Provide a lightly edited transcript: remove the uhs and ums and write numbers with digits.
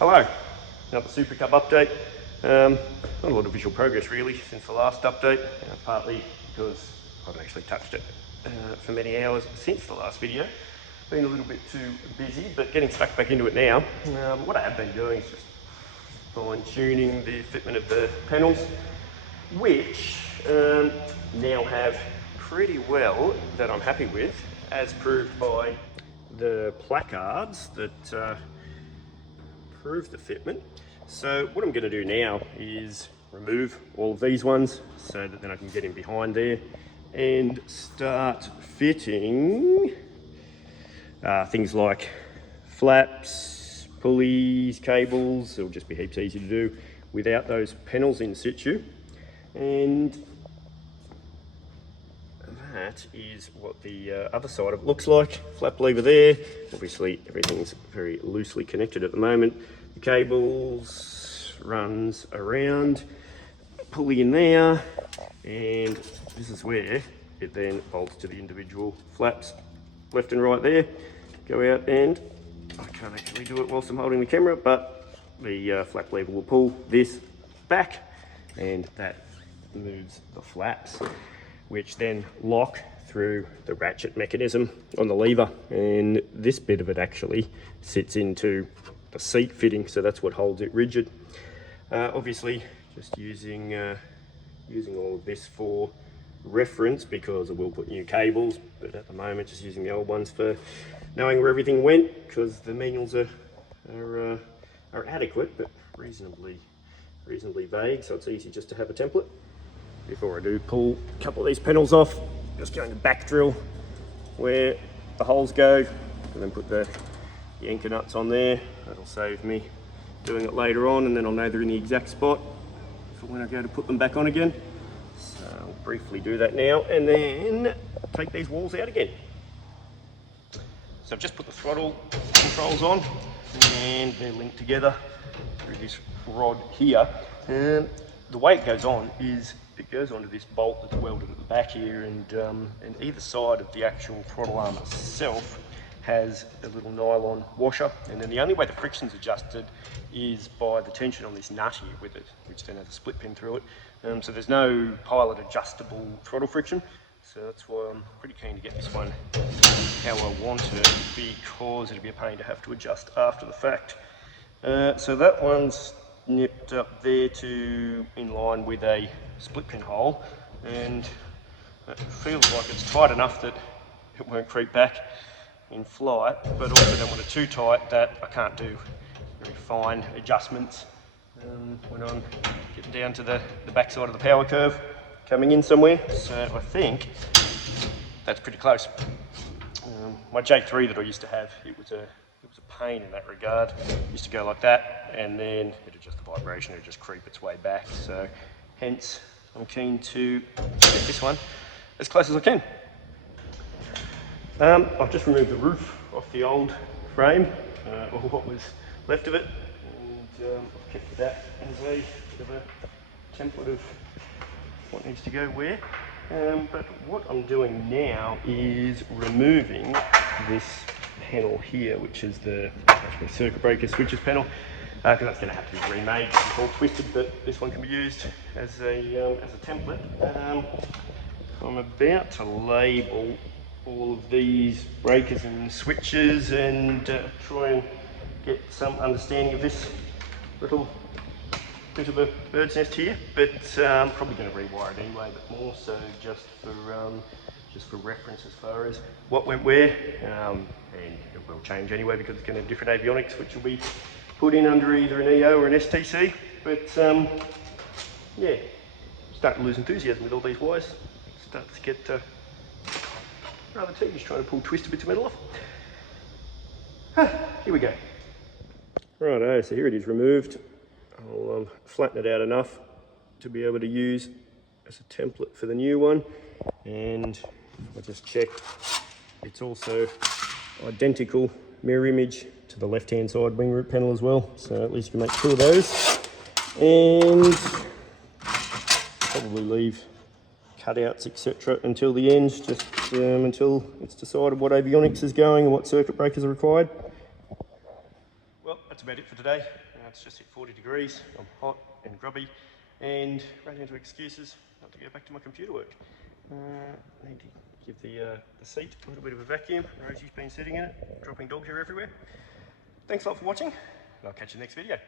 Hello, another Super Cub update. Not a lot of visual progress really since the last update, partly because I haven't actually touched it for many hours since the last video. Been a little bit too busy, but getting stuck back into it now. What I have been doing is just fine-tuning the fitment of the panels, which now have pretty well that I'm happy with, as proved by the placards that prove the fitment. So what I'm going to do now is remove all of these ones so that then I can get in behind there and start fitting things like flaps, pulleys, cables. It'll just be heaps easy to do without those panels in situ. And that is what the other side of it looks like. Flap lever there. Obviously everything's very loosely connected at the moment. The cables runs around, pulley in there, and this is where it then bolts to the individual flaps left and right there. Go out, and I can't actually do it whilst I'm holding the camera, but the flap lever will pull this back and that moves the flaps, which then lock through the ratchet mechanism on the lever, and this bit of it actually sits into the seat fitting, so that's what holds it rigid. Obviously just using all of this for reference, because I will put new cables, but at the moment just using the old ones for knowing where everything went, because the manuals are adequate but reasonably vague, so it's easy just to have a template. Before I do pull a couple of these panels off, just going to back drill where the holes go and then put the anchor nuts on there. That'll save me doing it later on, and then I'll know they're in the exact spot for when I go to put them back on again. So I'll briefly do that now and then take these walls out again. So I've just put the throttle controls on and they're linked together through this rod here. And the way it goes on is it goes onto this bolt that's welded at the back here, and either side of the actual throttle arm itself has a little nylon washer, and then the only way the friction's adjusted is by the tension on this nut here with it, which then has a split pin through it. So there's no pilot adjustable throttle friction, so that's why I'm pretty keen to get this one how I want it, because it'd be a pain to have to adjust after the fact. So that one's nipped up there to in line with a split pin hole, and it feels like it's tight enough that it won't creep back in flight, but also don't want it too tight that I can't do very fine adjustments when I'm getting down to the back side of the power curve coming in somewhere. So I think that's pretty close. My J3 that I used to have, it was a pain in that regard. It used to go like that, and then it'd just, the vibration would just creep its way back. So hence I'm keen to get this one as close as I can. I've just removed the roof off the old frame, or what was left of it, and I've kept that as a bit of a template of what needs to go where. But what I'm doing now is removing this panel here, which is the circuit breaker switches panel, because that's going to have to be remade. It's all twisted, but this one can be used as a template. I'm about to label all of these breakers and switches and try and get some understanding of this little bit of a bird's nest here, but I'm probably going to rewire it anyway, but more so just for reference as far as what went where, and it will change anyway because it's going to have different avionics which will be put in under either an EO or an STC. But yeah, starting to lose enthusiasm with all these wires. Starts to get rather tedious trying to pull twisted bits of metal off. Here we go. Righto, so here it is removed. I'll flatten it out enough to be able to use as a template for the new one, and I just check it's also identical mirror image to the left hand side wing root panel as well, so at least you can make two of those, and probably leave cutouts etc until the end, just until it's decided what avionics is going and what circuit breakers are required. Well, that's about it for today. It's just hit 40 degrees, I'm hot and grubby, and running into excuses not to go back to my computer work. I need to give the seat a little bit of a vacuum. Rosie's been sitting in it, dropping dog hair everywhere. Thanks a lot for watching, and I'll catch you in the next video.